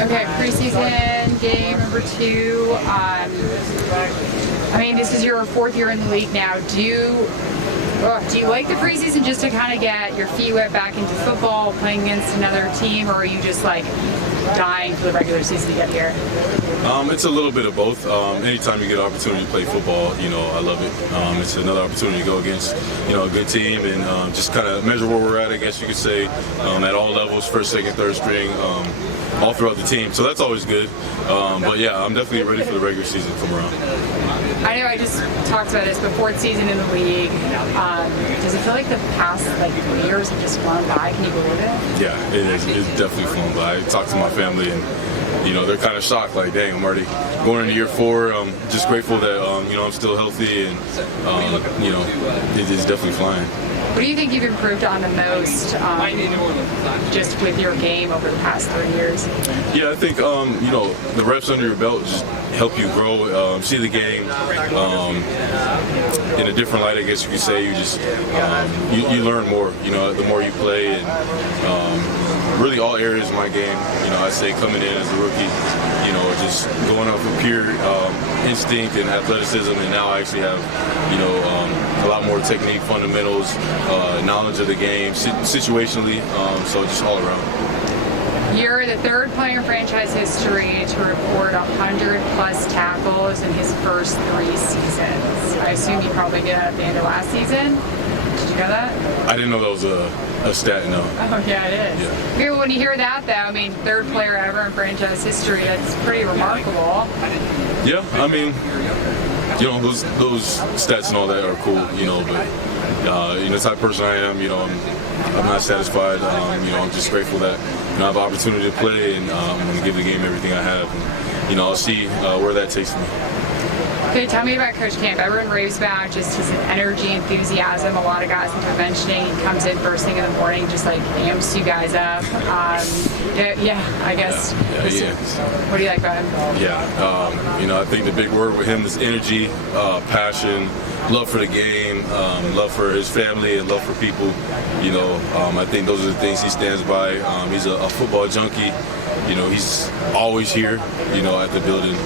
Okay, preseason game number 2. I mean, this is your 4th year in the league now. Do you like the preseason just to kind of get your feet wet back into football, playing against another team, or are you just like dying for the regular season to get here? It's a little bit of both. Anytime you get an opportunity to play football, I love it. It's another opportunity to go against, a good team and just kind of measure where we're at, I guess you could say, at all levels, first, second, third string, all throughout the team. So that's always good. But yeah, I'm definitely ready for the regular season to come around. I know I just talked about this, but 4th season in the league. Does it feel like the past 3 years have just flown by? Can you believe it? Yeah, it is. It's definitely flown by. I talked to my family and they're kind of shocked, like, dang, I'm already going into year 4. Just grateful that, I'm still healthy and, it is definitely flying. What do you think you've improved on the most just with your game over the past 3 years? Yeah, I think, the reps under your belt just help you grow, see the game in a different light, I guess you could say. You just, you learn more, the more you play and really all areas of my game. I say coming in as a rookie, just going off of pure instinct and athleticism, and now I actually have, a lot more technique, fundamentals, knowledge of the game, situationally, so just all around. You're the 3rd player in franchise history to record 100-plus tackles in his first 3 seasons. I assume you probably did that at the end of last season. Did you know that? I didn't know that was a stat, no. Oh, yeah, it is. Yeah. Okay, well, when you hear that, though, I mean, 3rd player ever in franchise history, that's pretty remarkable. Yeah, I mean, those stats and all that are cool, but the type of person I am, I'm not satisfied. I'm just grateful that I have the opportunity to play, and I'm going to give the game everything I have. And, I'll see where that takes me. Okay, tell me about Coach Camp. Everyone raves about just his energy, enthusiasm. A lot of guys have been mentioning he comes in first thing in the morning, just like amps you guys up. I guess. Yeah. What do you like about him? Yeah, I think the big word with him is energy, passion, love for the game, love for his family, and love for people. I think those are the things he stands by. He's a football junkie. He's always here, at the building.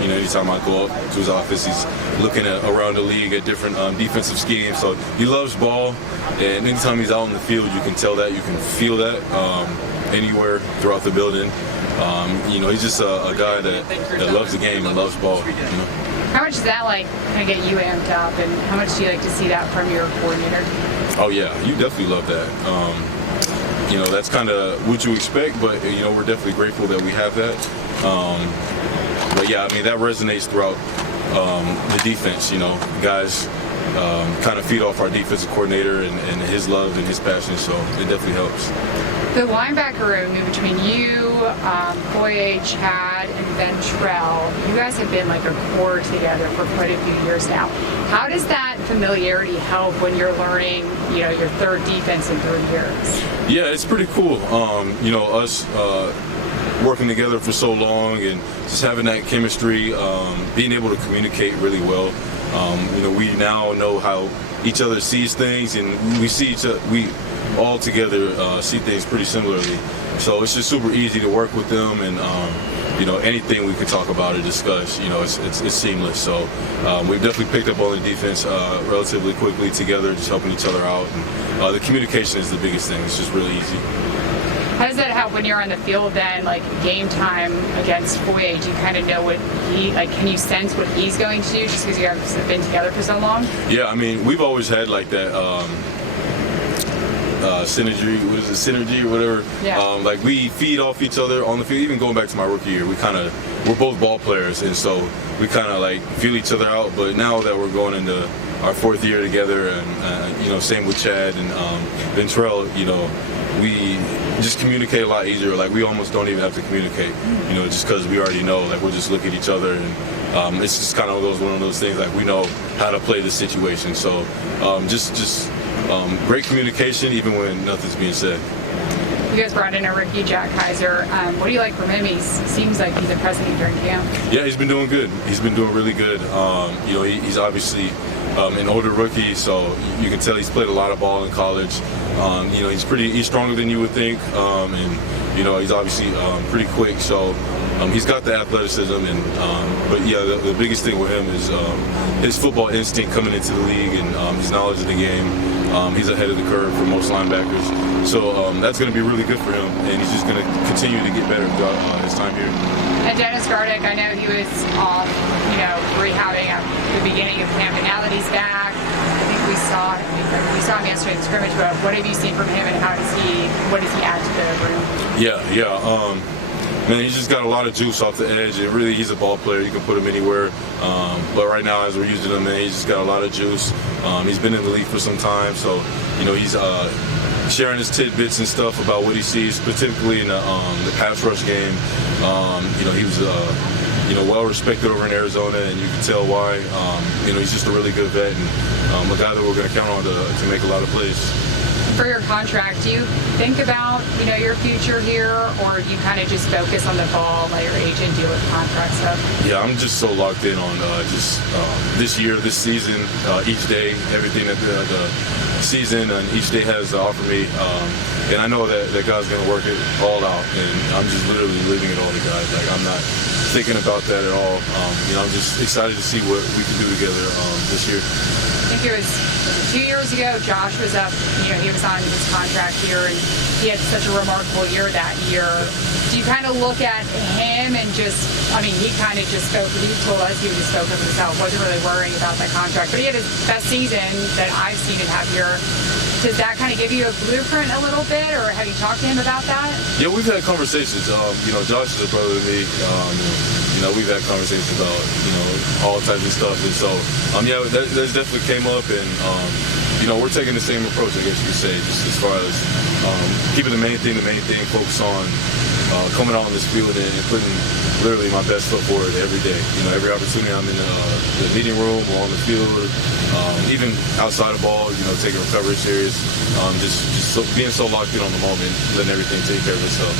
Anytime I go up to his office, he's looking around the league at different defensive schemes. So he loves ball, and anytime he's out in the field, you can tell that, you can feel that anywhere throughout the building. He's just a guy that loves the game and loves ball. How much does that kind of get you amped up, and how much do you like to see that from your coordinator? Oh yeah, you definitely love that. That's kind of what you expect, but we're definitely grateful that we have that. But yeah, I mean, that resonates throughout the defense. Guys kind of feed off our defensive coordinator and his love and his passion, so it definitely helps. The linebacker room between you, Foye, Chad, and Ventrell, you guys have been like a core together for quite a few years now. How does that familiarity help when you're learning, your 3rd defense in 3 years? Yeah, it's pretty cool. Us working together for so long and just having that chemistry, being able to communicate really well. We now know how each other sees things, and we all together see things pretty similarly. So it's just super easy to work with them, and anything we can talk about or discuss, it's seamless. So we've definitely picked up on the defense relatively quickly together, just helping each other out. And the communication is the biggest thing. It's just really easy. How does that help when you're on the field then, game time against Foye? Do you kind of know what can you sense what he's going to do just because you guys have been together for so long? Yeah, I mean, we've always had that synergy, synergy or whatever. Yeah. We feed off each other on the field. Even going back to my rookie year, we're both ball players, and so we kind of feel each other out. But now that we're going into our 4th year together, and same with Chad and Ventrell, we just communicate a lot easier. We almost don't even have to communicate, just because we already know. We'll just look at each other, and it's just kind of one of those things. We know how to play the situation. So just great communication, even when nothing's being said. You guys brought in a rookie, Jack Kaiser. What do you like from him? He seems like he's impressing you during camp. Yeah, he's been doing good. He's been doing really good. He's obviously an older rookie, so you can tell he's played a lot of ball in college. He's stronger than you would think, and he's obviously pretty quick. So he's got the athleticism, but the biggest thing with him is his football instinct coming into the league and his knowledge of the game. He's ahead of the curve for most linebackers, so that's going to be really good for him, and he's just going to continue to get better throughout his time here. And Dennis Gardick, I know he was off, rehabbing at the beginning of camp, and now that he's back, I think we saw him yesterday in the scrimmage. But what have you seen from him, and what does he add to the room? Man, he's just got a lot of juice off the edge, and really, he's a ball player. You can put him anywhere. But right now, as we're using him, man, he's just got a lot of juice. He's been in the league for some time, so he's sharing his tidbits and stuff about what he sees, particularly in the pass rush game. He was well respected over in Arizona, and you can tell why. He's just a really good vet and a guy that we're going to count on to make a lot of plays. For your contract, do you think about your future here, or do you kind of just focus on the ball, let your agent deal with contract stuff? Yeah, I'm just so locked in on this year, this season, each day, everything that the season and each day has to offer me. And I know that God's going to work it all out, and I'm just literally living it all to God. Like, I'm not thinking about that at all. I'm just excited to see what we can do together this year. I think it was 2 years ago, Josh was up, he was on his contract here, and he had such a remarkable year that year. Do you kind of look at him and he kind of just spoke, he told us he just spoke of himself, wasn't really worrying about that contract, but he had his best season that I've seen him have here. Does that kind of give you a blueprint a little bit, or have you talked to him about that? Yeah, we've had conversations. Josh is a brother to me. We've had conversations about, all types of stuff. And so, that definitely came up. And, we're taking the same approach, I guess you could say, just as far as keeping the main thing, focus on coming out on this field and putting literally my best foot forward every day. Every opportunity I'm in the meeting room or on the field, even outside of ball, taking recovery serious, being so locked in on the moment, letting everything take care of itself.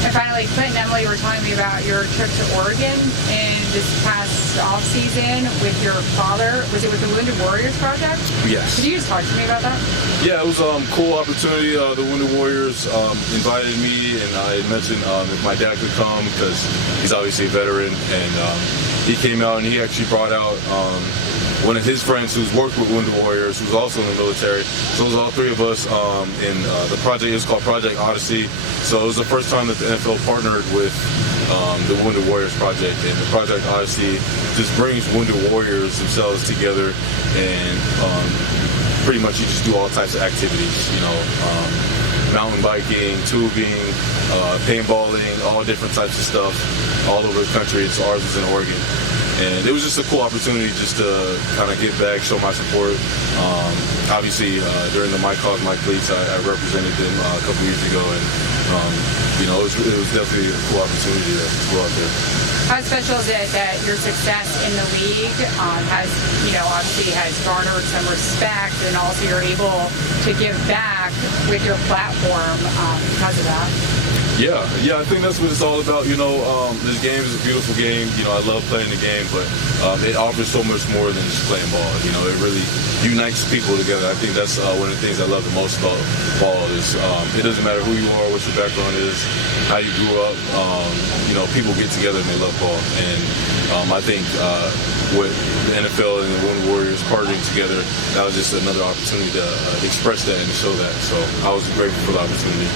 And finally, Clint and Emily were telling me about your trip to Oregon in this past off season with your father. Was it with the Wounded Warriors Project? Yes. Could you just talk to me about that? Yeah, it was a cool opportunity. The Wounded Warriors invited me, and I had mentioned if my dad could come because he's obviously a veteran, and he came out and he actually brought out one of his friends who's worked with Wounded Warriors, who's also in the military. So it was all three of us in the project. It's called Project Odyssey. So it was the first time that the NFL partnered with the Wounded Warriors Project, and the Project Odyssey just brings Wounded Warriors themselves together, and pretty much you just do all types of activities, mountain biking, tubing, paintballing, all different types of stuff all over the country. So ours is in Oregon. And it was just a cool opportunity just to kind of get back, show my support. Obviously, during the My Cause, My Cleats, I represented them a couple years ago, and it was definitely a cool opportunity to go out there. How special is it that your success in the league obviously has garnered some respect, and also you're able to give back with your platform because of that? Yeah, I think that's what it's all about. This game is a beautiful game. I love playing the game, but it offers so much more than just playing ball. It really unites people together. I think that's one of the things I love the most about ball is it doesn't matter who you are, what your background is, how you grew up. People get together and they love ball. And I think with the NFL and the Wounded Warriors partnering together, that was just another opportunity to express that and to show that. So I was grateful for the opportunity.